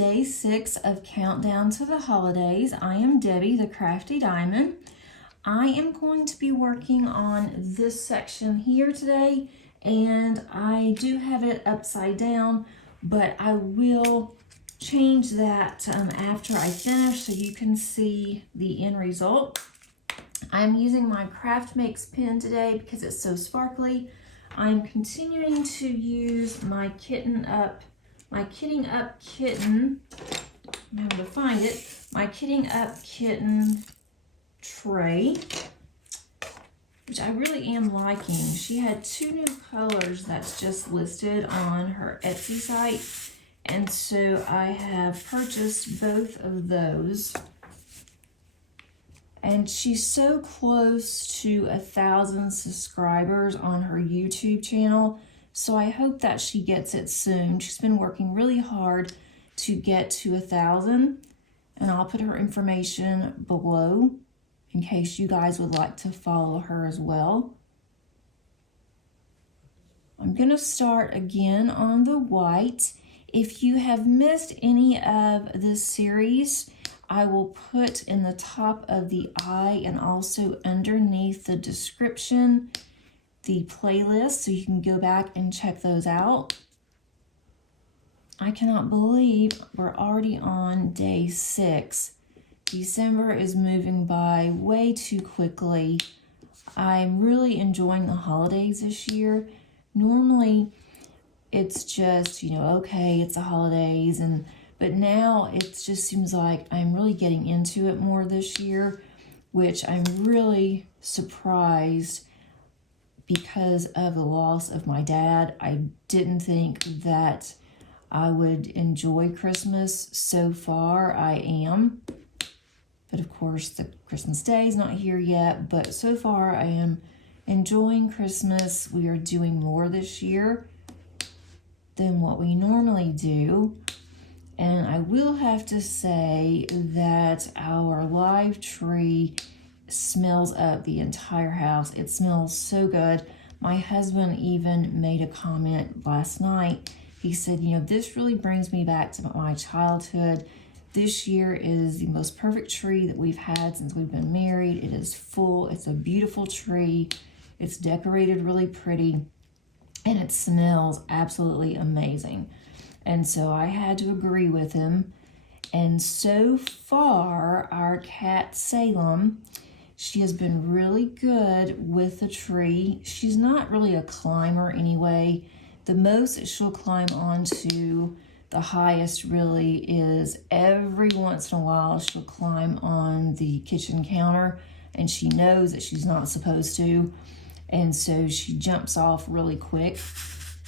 day 6 of Countdown to the Holidays. I am Debbie, the Crafty Diamond. I am going to be working on this section here today, and I do have it upside down, but I will change that after I finish so you can see the end result. I'm using my Craft Makes pen today because it's so sparkly. I'm continuing to use my Kitting Up Kitten, I'm able to find it, my Kitting Up Kitten tray, which I really am liking. She had 2 new colors that's just listed on her Etsy site, and so I have purchased both of those. And she's so close to 1,000 subscribers on her YouTube channel, so I hope that she gets it soon. She's been working really hard to get to 1,000, and I'll put her information below in case you guys would like to follow her as well. I'm going to start again on the white. If you have missed any of this series, I will put in the top of the eye and also underneath the description the playlist so you can go back and check those out. I cannot believe we're already on day 6. December is moving by way too quickly. I'm really enjoying the holidays this year. Normally it's just, okay, it's the holidays, but now it just seems like I'm really getting into it more this year, which I'm really surprised because of the loss of my dad. I didn't think that I would enjoy Christmas. So far, I am. But of course, the Christmas day is not here yet. But so far, I am enjoying Christmas. We are doing more this year than what we normally do. And I will have to say that our live tree smells up the entire house. It smells so good. My husband even made a comment last night. He said, this really brings me back to my childhood. This year is the most perfect tree that we've had since we've been married. It is full. It's a beautiful tree. It's decorated really pretty, and it smells absolutely amazing. And so I had to agree with him. And so far, our cat Salem, she has been really good with the tree. She's not really a climber anyway. The most that she'll climb onto, the highest really, is every once in a while she'll climb on the kitchen counter, and she knows that she's not supposed to. And so she jumps off really quick.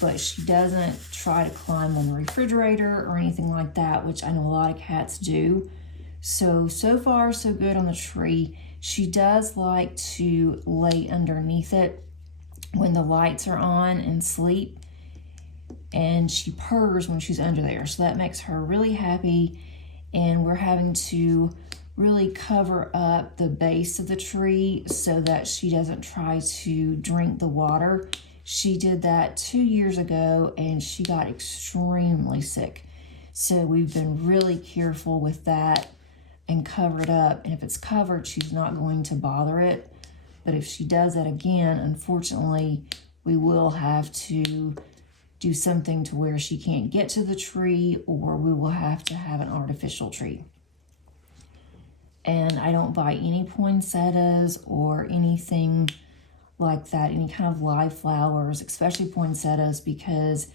But she doesn't try to climb on the refrigerator or anything like that, which I know a lot of cats do. So far, so good on the tree. She does like to lay underneath it when the lights are on and sleep. And she purrs when she's under there. So that makes her really happy. And we're having to really cover up the base of the tree so that she doesn't try to drink the water. She did that 2 years ago, and she got extremely sick. So we've been really careful with that and cover it up. And if it's covered, she's not going to bother it. But if she does that again, unfortunately, we will have to do something to where she can't get to the tree, or we will have to have an artificial tree. And I don't buy any poinsettias or anything like that, any kind of live flowers, especially poinsettias, because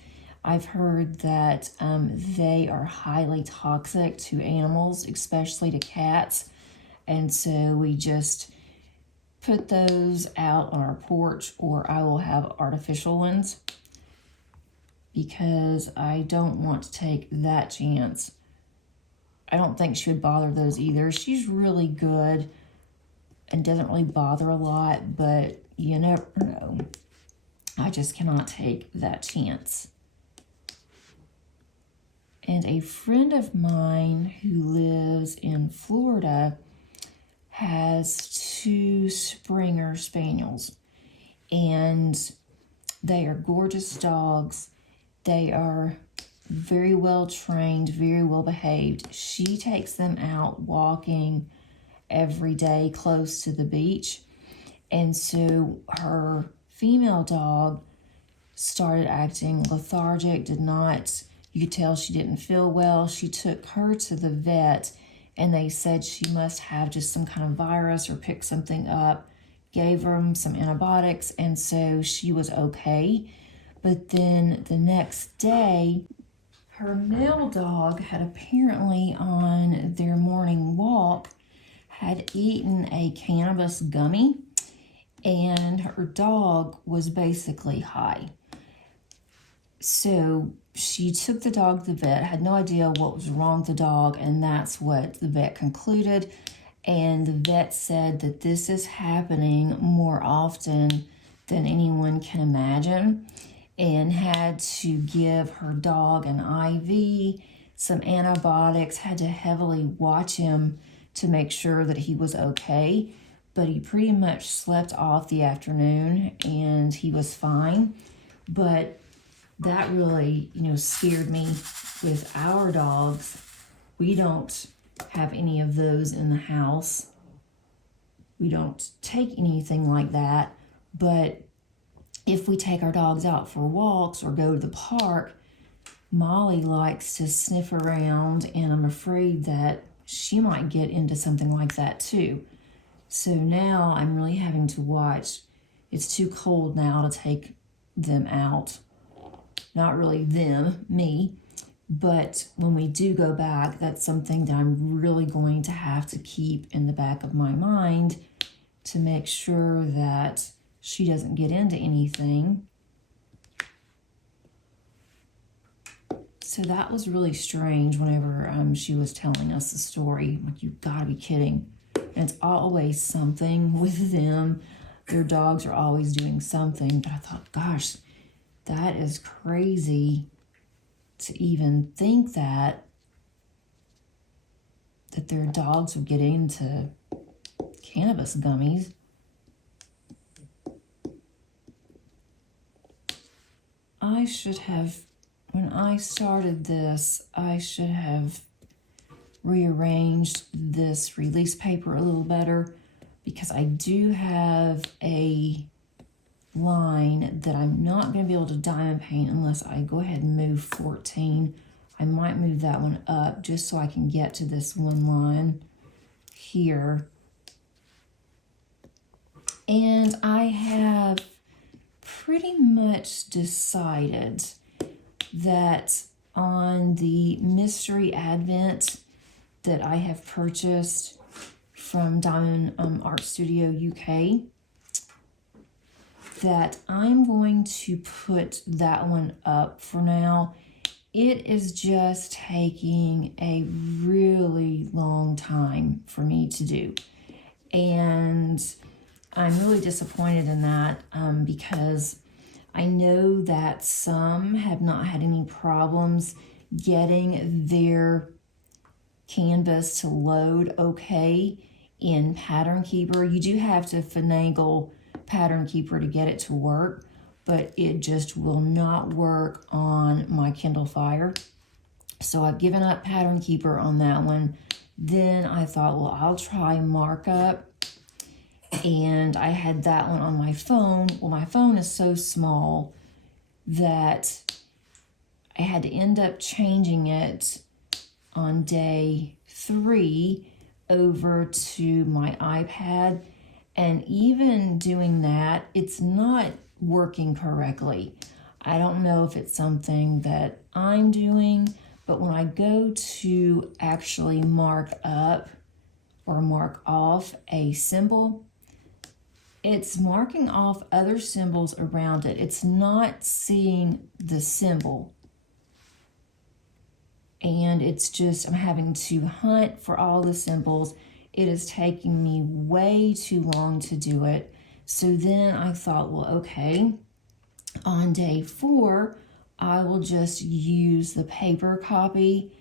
I've heard that they are highly toxic to animals, especially to cats. And so we just put those out on our porch, or I will have artificial ones because I don't want to take that chance. I don't think she would bother those either. She's really good and doesn't really bother a lot, but you never know. I just cannot take that chance. And a friend of mine who lives in Florida has 2 Springer Spaniels, and they are gorgeous dogs. They are very well trained, very well behaved. She takes them out walking every day close to the beach. And so her female dog started acting lethargic, you could tell she didn't feel well. She took her to the vet and they said she must have just some kind of virus or picked something up, gave her some antibiotics, and so she was okay. But then the next day, her male dog had apparently on their morning walk had eaten a cannabis gummy, and her dog was basically high. So she took the dog to the vet, had no idea what was wrong with the dog, and that's what the vet concluded. And the vet said that this is happening more often than anyone can imagine, and had to give her dog an IV, some antibiotics, had to heavily watch him to make sure that he was okay. But he pretty much slept off the afternoon and he was fine. But that really, scared me with our dogs. We don't have any of those in the house. We don't take anything like that. But if we take our dogs out for walks or go to the park, Molly likes to sniff around, and I'm afraid that she might get into something like that too. So now I'm really having to watch. It's too cold now to take them out. Not really them, me. But when we do go back, that's something that I'm really going to have to keep in the back of my mind to make sure that she doesn't get into anything. So that was really strange whenever she was telling us the story. Like, you gotta be kidding. And it's always something with them. Their dogs are always doing something. But I thought, gosh, that is crazy to even think that their dogs would get into cannabis gummies. I should have, when I started this, I should have rearranged this release paper a little better, because I do have a line that I'm not going to be able to diamond paint unless I go ahead and move 14. I might move that one up just so I can get to this one line here. And I have pretty much decided that on the Mystery Advent that I have purchased from Diamond Art Studio UK, that I'm going to put that one up for now. It is just taking a really long time for me to do. And I'm really disappointed in that because I know that some have not had any problems getting their canvas to load okay in Pattern Keeper. You do have to finagle Pattern Keeper to get it to work, but it just will not work on my Kindle Fire. So I've given up Pattern Keeper on that one. Then I thought, well, I'll try Markup. And I had that one on my phone. Well, my phone is so small that I had to end up changing it on day 3 over to my iPad. And even doing that, it's not working correctly. I don't know if it's something that I'm doing, but when I go to actually mark up or mark off a symbol, it's marking off other symbols around it. It's not seeing the symbol. And it's just, I'm having to hunt for all the symbols. It is taking me way too long to do it. So then I thought, well, okay, on day 4, I will just use the paper copy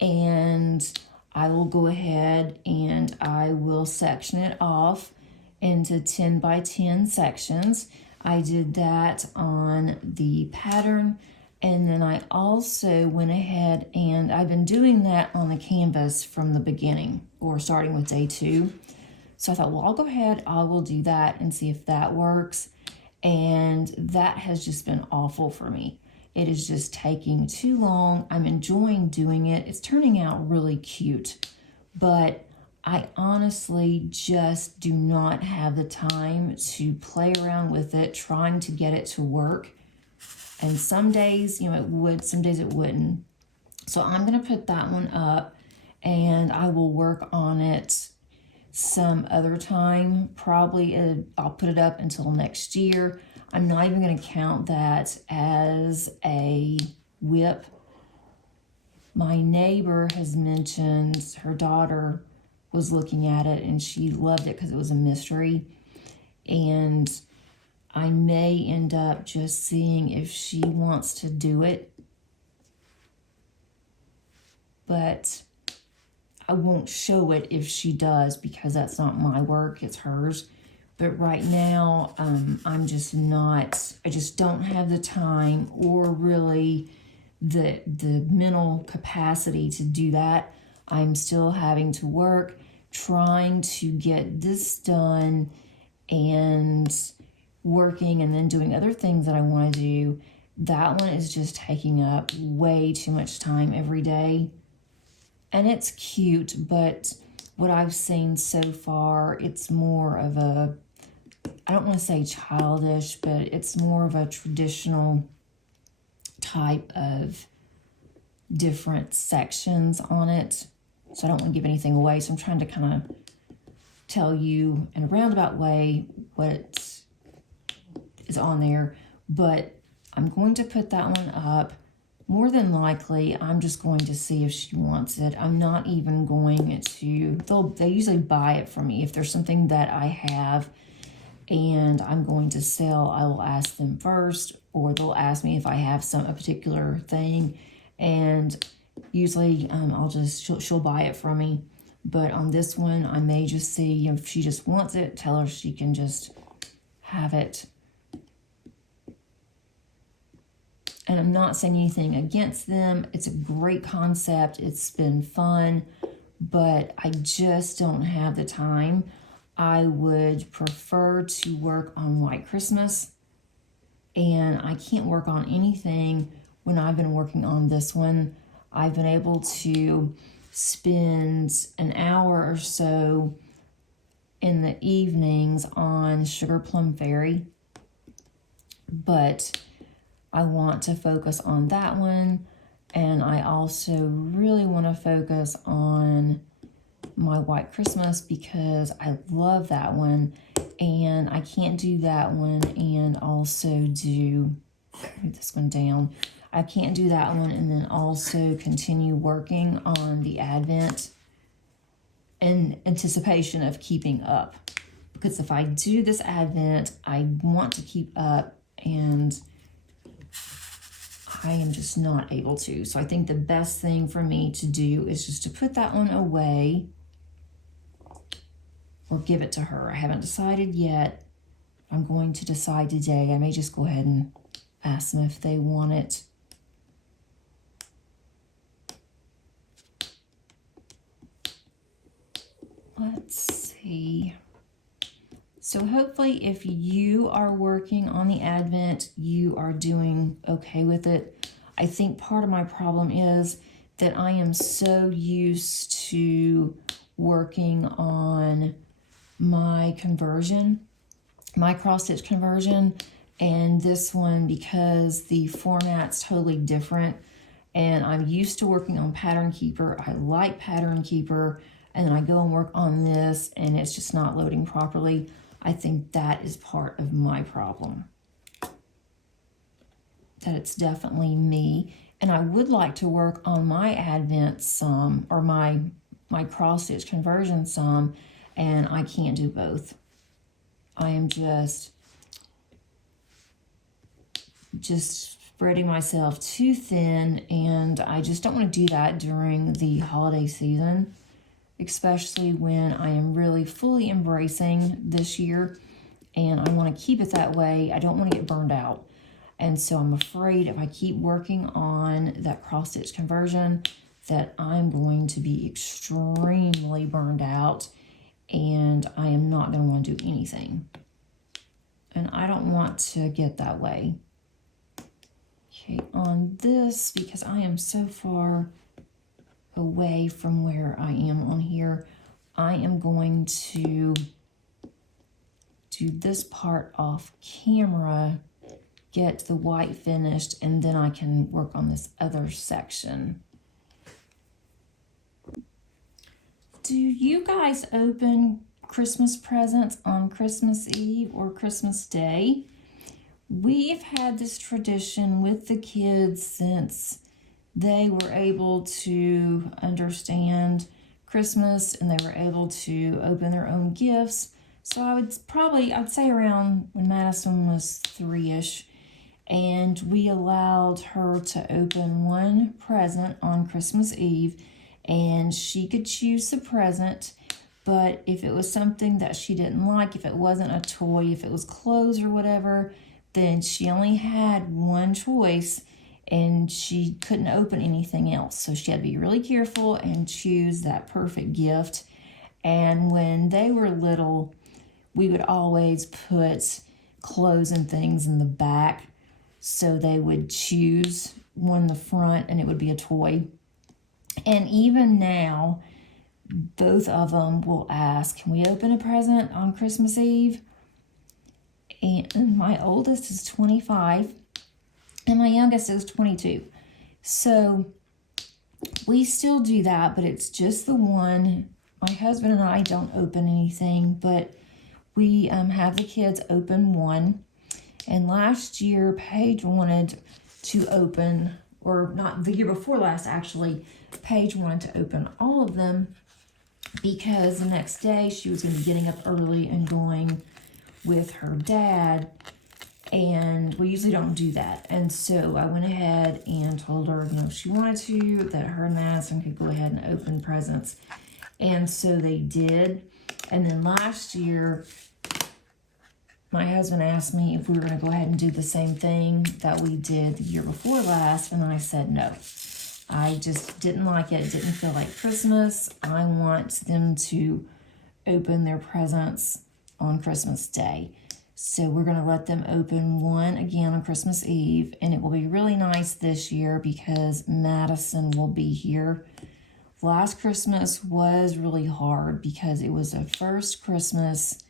and I will go ahead and I will section it off into 10 by 10 sections. I did that on the pattern And then I also went ahead and I've been doing that on the canvas from the beginning, or starting with day 2. So I thought, well, I'll go ahead, I will do that and see if that works. And that has just been awful for me. It is just taking too long. I'm enjoying doing it. It's turning out really cute, but I honestly just do not have the time to play around with it, trying to get it to work. And some days, you know, it would, some days it wouldn't. So I'm going to put that one up, and I will work on it some other time. Probably I'll put it up until next year. I'm not even going to count that as a WIP. My neighbor has mentioned her daughter was looking at it and she loved it because it was a mystery. And I may end up just seeing if she wants to do it. But I won't show it if she does, because that's not my work, it's hers. But right now, I'm just not, I just don't have the time or really the mental capacity to do that. I'm still having to work, trying to get this done and working and then doing other things that I want to do. That one is just taking up way too much time every day. And it's cute, but what I've seen so far, it's more of a, I don't want to say childish, but it's more of a traditional type of different sections on it. So I don't want to give anything away. So I'm trying to kind of tell you in a roundabout way what is on there. But I'm going to put that one up. More than likely, I'm just going to see if she wants it. I'm not even going to, they usually buy it from me. If there's something that I have and I'm going to sell, I will ask them first, or they'll ask me if I have a particular thing, and usually she'll buy it from me. But on this one, I may just see if she just wants it, tell her she can just have it. And I'm not saying anything against them. It's a great concept. It's been fun, but I just don't have the time. I would prefer to work on White Christmas, and I can't work on anything when I've been working on this one. I've been able to spend an hour or so in the evenings on Sugar Plum Fairy, but I want to focus on that one, and I also really want to focus on my White Christmas because I love that one, and I can't do that one and also do, move this one down, I can't do that one and then also continue working on the Advent in anticipation of keeping up. Because if I do this Advent, I want to keep up, and I am just not able to. So I think the best thing for me to do is just to put that one away or give it to her. I haven't decided yet. I'm going to decide today. I may just go ahead and ask them if they want it. Let's see. So hopefully if you are working on the Advent, you are doing okay with it. I think part of my problem is that I am so used to working on my conversion, my cross-stitch conversion, and this one, because the format's totally different, and I'm used to working on Pattern Keeper. I like Pattern Keeper, and then I go and work on this, and it's just not loading properly. I think that is part of my problem. That it's definitely me. And I would like to work on my Advent some, or my cross-stitch conversion some, and I can't do both. I am just spreading myself too thin, and I just don't want to do that during the holiday season, especially when I am really fully embracing this year, and I want to keep it that way. I don't want to get burned out. And so I'm afraid if I keep working on that cross stitch conversion that I'm going to be extremely burned out and I am not going to want to do anything. And I don't want to get that way. Okay, on this, because I am so far away from where I am on here, I am going to do this part off camera, get the white finished, and then I can work on this other section. Do you guys open Christmas presents on Christmas Eve or Christmas Day? We've had this tradition with the kids since they were able to understand Christmas and they were able to open their own gifts. So I'd say around when Madison was 3-ish, and we allowed her to open one present on Christmas Eve, and she could choose the present. But if it was something that she didn't like, if it wasn't a toy, if it was clothes or whatever, then she only had one choice and she couldn't open anything else. So she had to be really careful and choose that perfect gift. And when they were little, we would always put clothes and things in the back. So they would choose one in the front and it would be a toy. And even now, both of them will ask, can we open a present on Christmas Eve? And my oldest is 25 and my youngest is 22. So we still do that, but it's just the one. My husband and I don't open anything, but we have the kids open one. And last year, Paige wanted to open, or not, the year before last actually, Paige wanted to open all of them because the next day she was going to be getting up early and going with her dad, and we usually don't do that. And so I went ahead and told her, you know, if she wanted to, that her and Madison could go ahead and open presents. And so they did. And then last year, my husband asked me if we were going to go ahead and do the same thing that we did the year before last, and I said no. I just didn't like it. It didn't feel like Christmas. I want them to open their presents on Christmas Day. So we're going to let them open one again on Christmas Eve, and it will be really nice this year because Madison will be here. Last Christmas was really hard because it was the first Christmas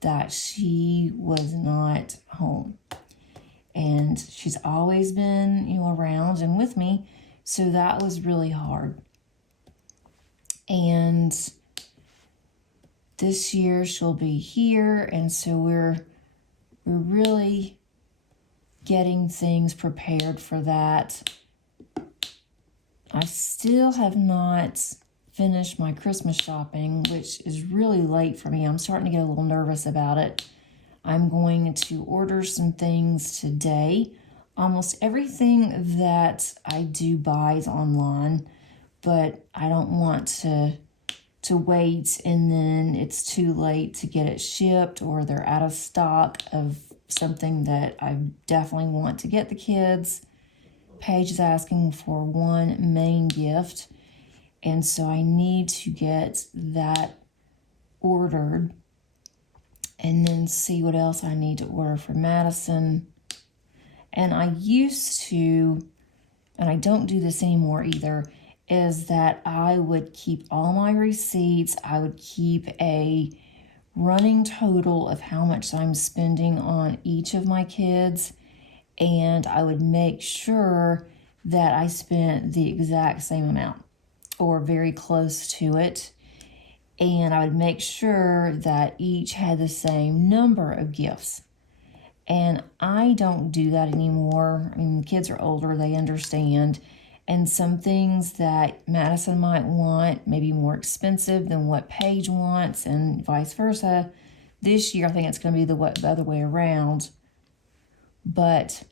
that she was not home. And she's always been, you know, around and with me, so that was really hard. And this year she'll be here, and so we're really getting things prepared for that. I still have not finished my Christmas shopping, which is really late for me. I'm starting to get a little nervous about it. I'm going to order some things today. Almost everything that I do buys online, but I don't want to wait and then it's too late to get it shipped, or they're out of stock of something that I definitely want to get the kids. Paige is asking for one main gift, and so I need to get that ordered and then see what else I need to order for Madison. And I used to, and I don't do this anymore either, is that I would keep all my receipts. I would keep a running total of how much I'm spending on each of my kids, and I would make sure that I spent the exact same amount or very close to it. And I would make sure that each had the same number of gifts. And I don't do that anymore. I mean, the kids are older, they understand. And some things that Madison might want may be more expensive than what Paige wants, and vice versa. This year, I think it's going to be the other way around. But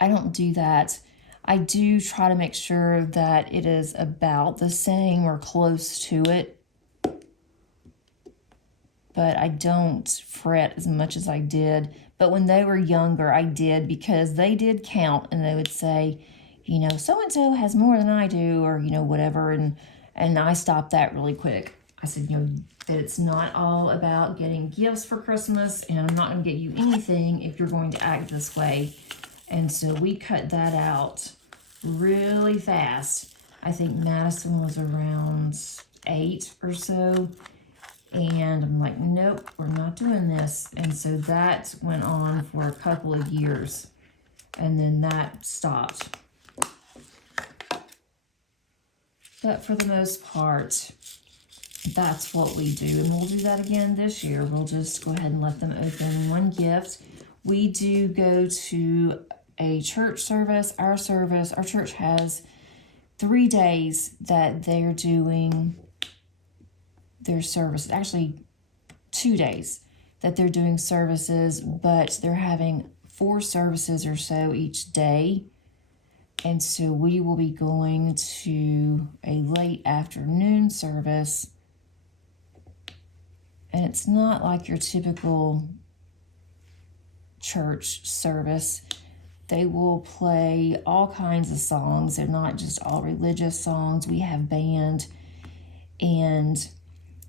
I don't do that. I do try to make sure that it is about the same or close to it. but I don't fret as much as I did. But when they were younger, I did, because they did count, and they would say, you know, so-and-so has more than I do, or, you know, whatever. And I stopped that really quick. I said, you know, that it's not all about getting gifts for Christmas, and I'm not going to get you anything if you're going to act this way. And so we cut that out really fast. I think Madison was around 8 or so. And I'm like, nope, we're not doing this. And so that went on for a couple of years. And then that stopped. But for the most part, that's what we do. And we'll do that again this year. We'll just go ahead and let them open one gift. We do go to a church service. Our church has 3 days that they're doing their service. Actually, 2 days that they're doing services, but they're having 4 services or so each day. And so we will be going to a late afternoon service. And it's not like your typical church service. They will play all kinds of songs. They're not just all religious songs. We have band, and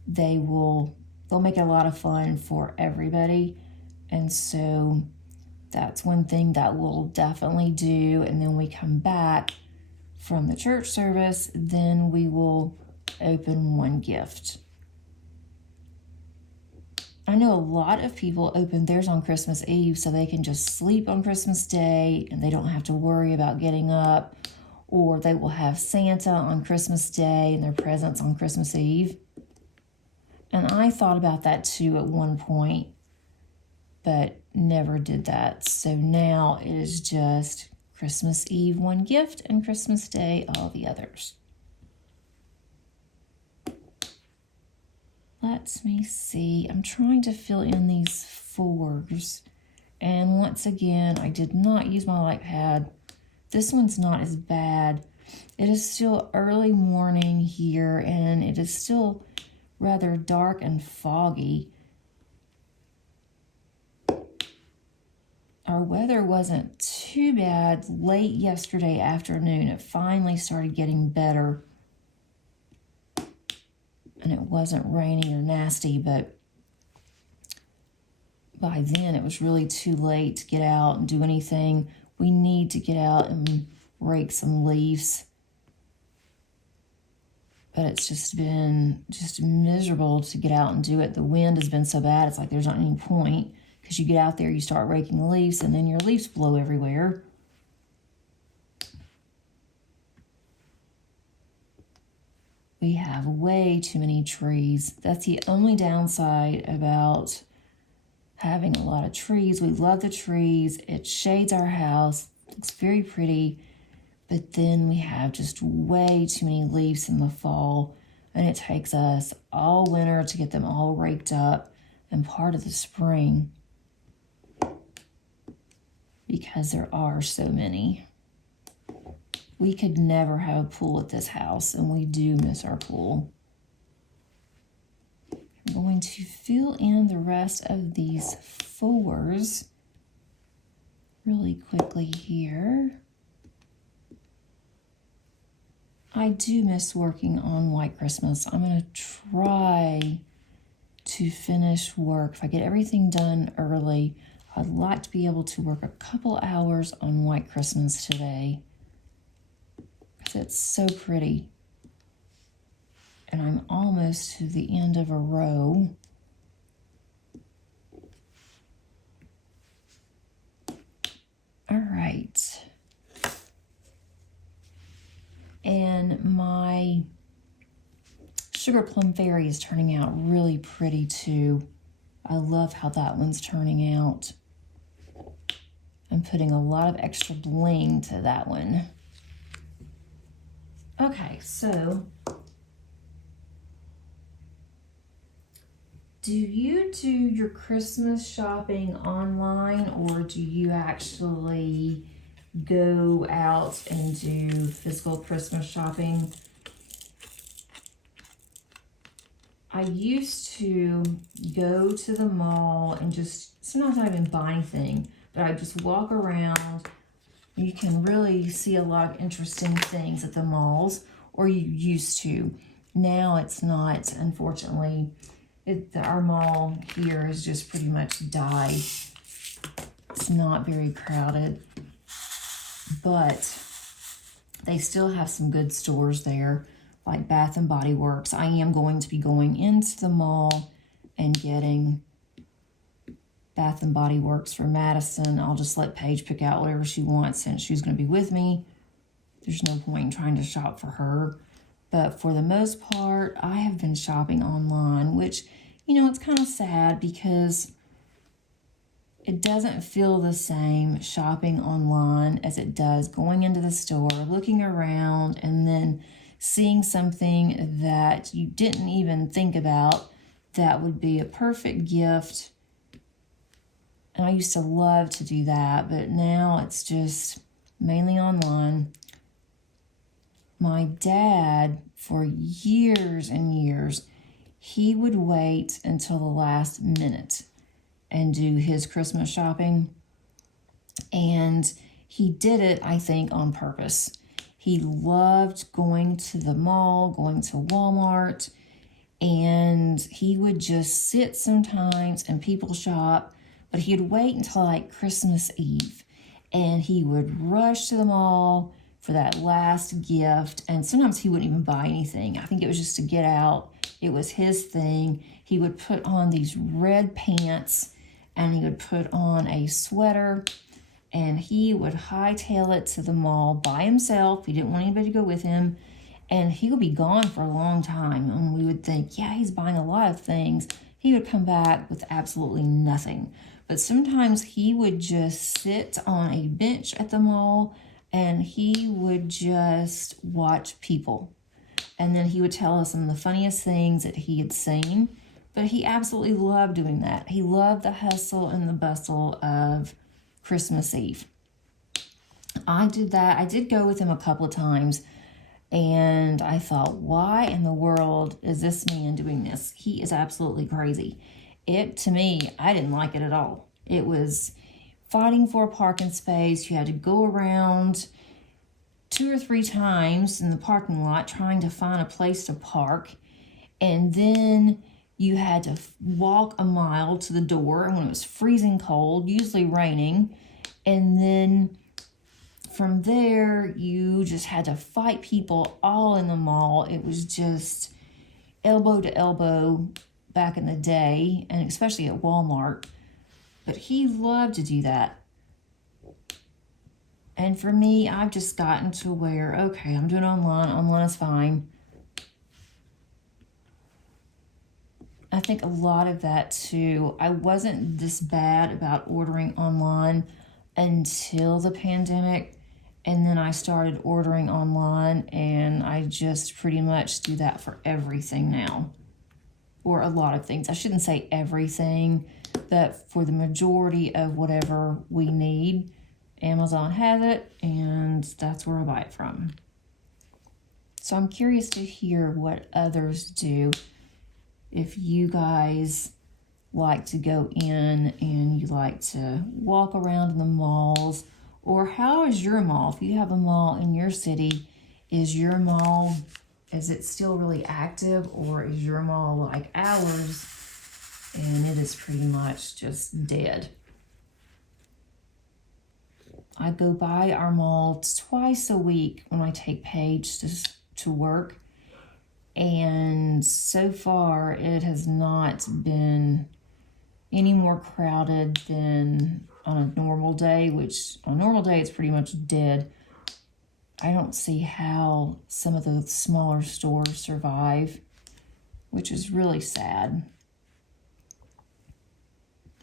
they'll make it a lot of fun for everybody. And so that's one thing that we'll definitely do. And then we come back from the church service, then we will open one gift. I know a lot of people open theirs on Christmas Eve so they can just sleep on Christmas Day and they don't have to worry about getting up, or they will have Santa on Christmas Day and their presents on Christmas Eve. And I thought about that too at one point, but never did that. So now it is just Christmas Eve one gift and Christmas Day all the others. Let me see. I'm trying to fill in these 4s. And once again, I did not use my light pad. This one's not as bad. It is still early morning here, and it is still rather dark and foggy. Our weather wasn't too bad late yesterday afternoon. It finally started getting better. And it wasn't rainy or nasty, but by then it was really too late to get out and do anything. We need to get out and rake some leaves. But it's just been miserable to get out and do it. The wind has been so bad, it's like there's not any point, because you get out there, you start raking leaves, and then your leaves blow everywhere. We have way too many trees. That's the only downside about having a lot of trees. We love the trees. It shades our house. It's very pretty. But then we have just way too many leaves in the fall. And it takes us all winter to get them all raked up, and part of the spring, because there are so many. We could never have a pool at this house, and we do miss our pool. I'm going to fill in the rest of these 4s really quickly here. I do miss working on White Christmas. I'm going to try to finish work. If I get everything done early, I'd like to be able to work a couple hours on White Christmas today. It's so pretty. And I'm almost to the end of a row. All right. And my Sugar Plum Fairy is turning out really pretty too. I love how that one's turning out. I'm putting a lot of extra bling to that one. Okay, so do you do your Christmas shopping online, or do you actually go out and do physical Christmas shopping? I used to go to the mall and just, sometimes I didn't buy anything, but I just walk around. You can really see a lot of interesting things at the malls, or you used to. Now it's not, unfortunately. Our mall here is just pretty much died. It's not very crowded, but they still have some good stores there, like Bath and Body Works. I am going to be going into the mall and getting Bath and Body Works for Madison. I'll just let Paige pick out whatever she wants since she's going to be with me. There's no point in trying to shop for her. But for the most part, I have been shopping online, which, you know, it's kind of sad because it doesn't feel the same shopping online as it does going into the store, looking around, and then seeing something that you didn't even think about that would be a perfect gift. And I used to love to do that, but now it's just mainly online. My dad, for years and years, he would wait until the last minute and do his Christmas shopping. And he did it, I think, on purpose. He loved going to the mall, going to Walmart, and he would just sit sometimes and people shop, but he'd wait until like Christmas Eve, and he would rush to the mall for that last gift, and sometimes he wouldn't even buy anything. I think it was just to get out. It was his thing. He would put on these red pants, and he would put on a sweater, and he would hightail it to the mall by himself. He didn't want anybody to go with him, and he would be gone for a long time, and we would think, yeah, he's buying a lot of things. He would come back with absolutely nothing. But sometimes he would just sit on a bench at the mall, and he would just watch people. And then he would tell us some of the funniest things that he had seen. But he absolutely loved doing that. He loved the hustle and the bustle of Christmas Eve. I did that. I did go with him a couple of times, and I thought, why in the world is this man doing this? He is absolutely crazy. To me, I didn't like it at all. It was fighting for a parking space. You had to go around 2 or 3 times in the parking lot trying to find a place to park. And then you had to walk a mile to the door, and when it was freezing cold, usually raining. And then from there, you just had to fight people all in the mall. It was just elbow to elbow back in the day, and especially at Walmart. But he loved to do that. And for me, I've just gotten to where, okay, I'm doing online. Online is fine. I think a lot of that too, I wasn't this bad about ordering online until the pandemic. And then I started ordering online, and I just pretty much do that for everything now. Or a lot of things. I shouldn't say everything, but for the majority of whatever we need, Amazon has it, and that's where I buy it from. So I'm curious to hear what others do. If you guys like to go in and you like to walk around in the malls, or how is your mall? If you have a mall in your city, is your mall, is it still really active, or is your mall like ours and it is pretty much just dead? I go by our mall twice a week when I take Paige to work, and so far it has not been any more crowded than on a normal day, which on a normal day it's pretty much dead. I don't see how some of the smaller stores survive, which is really sad.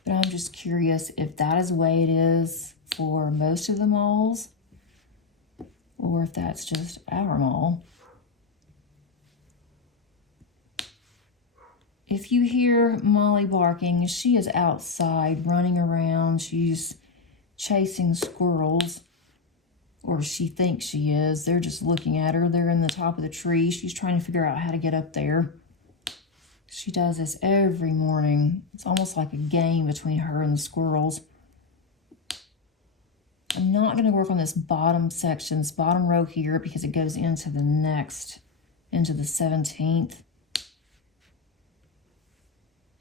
But I'm just curious if that is the way it is for most of the malls, or if that's just our mall. If you hear Molly barking, she is outside running around. She's chasing squirrels, or she thinks she is. They're just looking at her. They're in the top of the tree. She's trying to figure out how to get up there. She does this every morning. It's almost like a game between her and the squirrels. I'm not going to work on this bottom section, this bottom row here, because it goes into the next, into the 17th.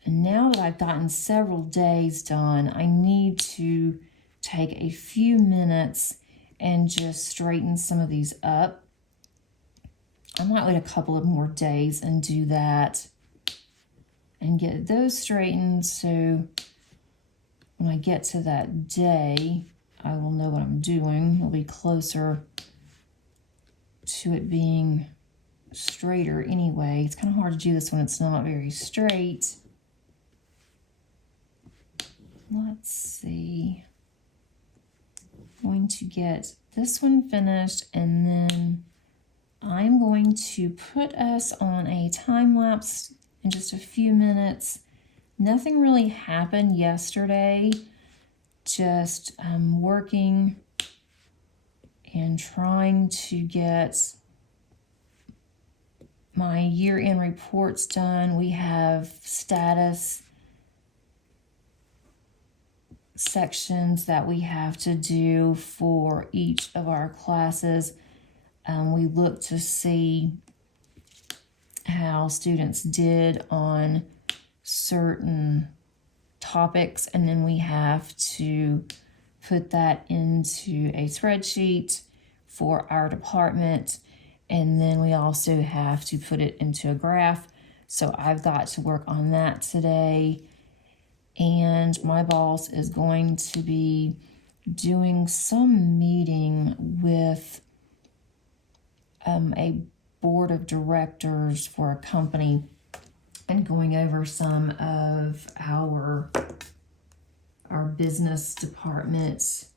And now that I've gotten several days done, I need to take a few minutes and just straighten some of these up. I might wait a couple of more days and do that and get those straightened, so when I get to that day, I will know what I'm doing. It'll be closer to it being straighter anyway. It's kind of hard to do this when it's not very straight. Let's see. I'm going to get this one finished, and then I'm going to put us on a time lapse in just a few minutes. Nothing really happened yesterday, just working and trying to get my year-end reports done. We have status sections that we have to do for each of our classes. We look to see how students did on certain topics, and then we have to put that into a spreadsheet for our department, and then we also have to put it into a graph. So I've got to work on that today, and my boss is going to be doing some meeting with a board of directors for a company and going over some of our business department's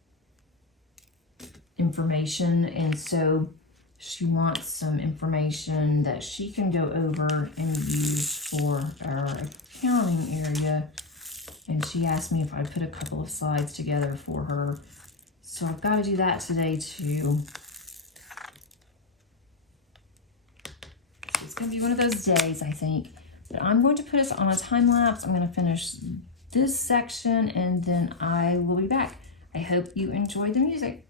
information. And so she wants some information that she can go over and use for our accounting area. And she asked me if I'd put a couple of slides together for her. So I've got to do that today too. So it's going to be one of those days, I think. But I'm going to put us on a time lapse. I'm going to finish this section and then I will be back. I hope you enjoyed the music.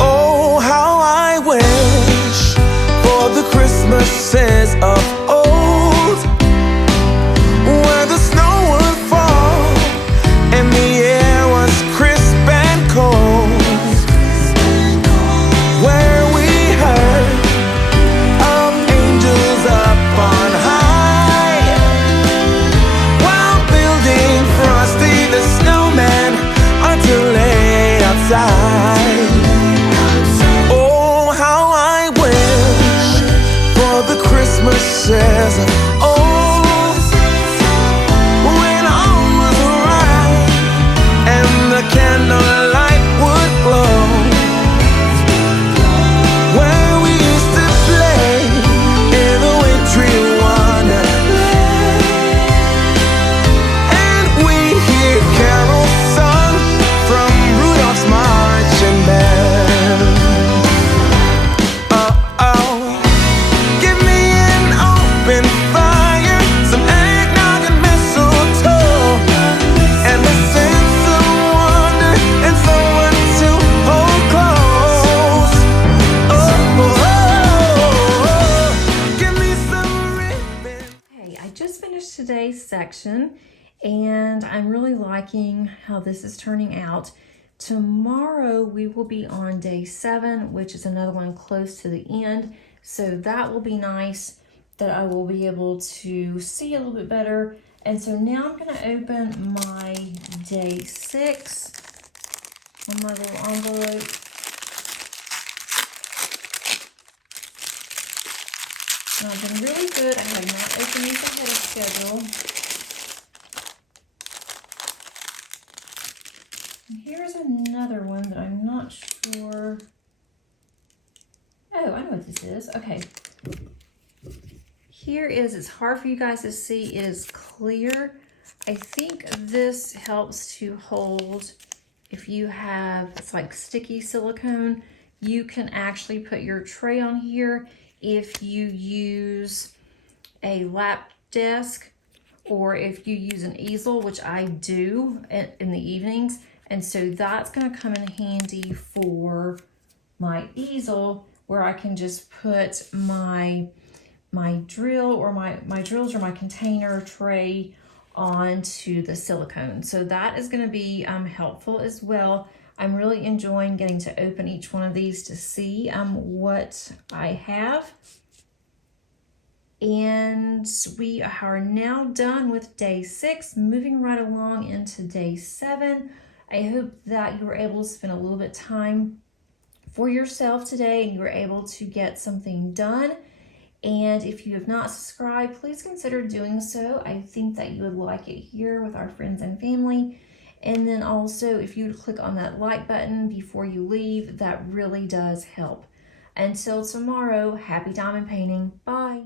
Oh, how I wish for the Christmases of old, where the snow would fall and the air was crisp and cold, where we heard of angels up on high while building Frosty the Snowman until late outside. Oh, how I wish for the Christmases of old, when all was right and the candlelight would glow, where we used to play in the wintry wonderland, and we hear carols sung from Rudolph's marching band. Give me an open fire, some eggnog and mistletoe, and a sense of wonder and someone to hold close. Give me some ribbon. Hey, I just finished today's section and I'm really liking how this is turning out. Tomorrow we will be on day 7, which is another one close to the end. So that will be nice that I will be able to see a little bit better. And so now I'm going to open my day 6 on my little envelope. And I've been really good. I have not opened these ahead of schedule. And here's another one that I'm not sure. Oh, I know what this is. Okay. Here is, it's hard for you guys to see, it is clear. I think this helps to hold, if you have, it's like sticky silicone, You can actually put your tray on here if you use a lap desk or if you use an easel, which I do in the evenings. And so that's going to come in handy for my easel, where I can just put my drill or my drills or my container tray onto the silicone. So that is going to be helpful as well. I'm really enjoying getting to open each one of these to see what I have. And we are now done with day 6, moving right along into day 7. I hope that you were able to spend a little bit of time for yourself today and you were able to get something done. And if you have not subscribed, please consider doing so. I think that you would like it here with our friends and family. And then also, if you would click on that like button before you leave, that really does help. Until tomorrow, happy diamond painting. Bye.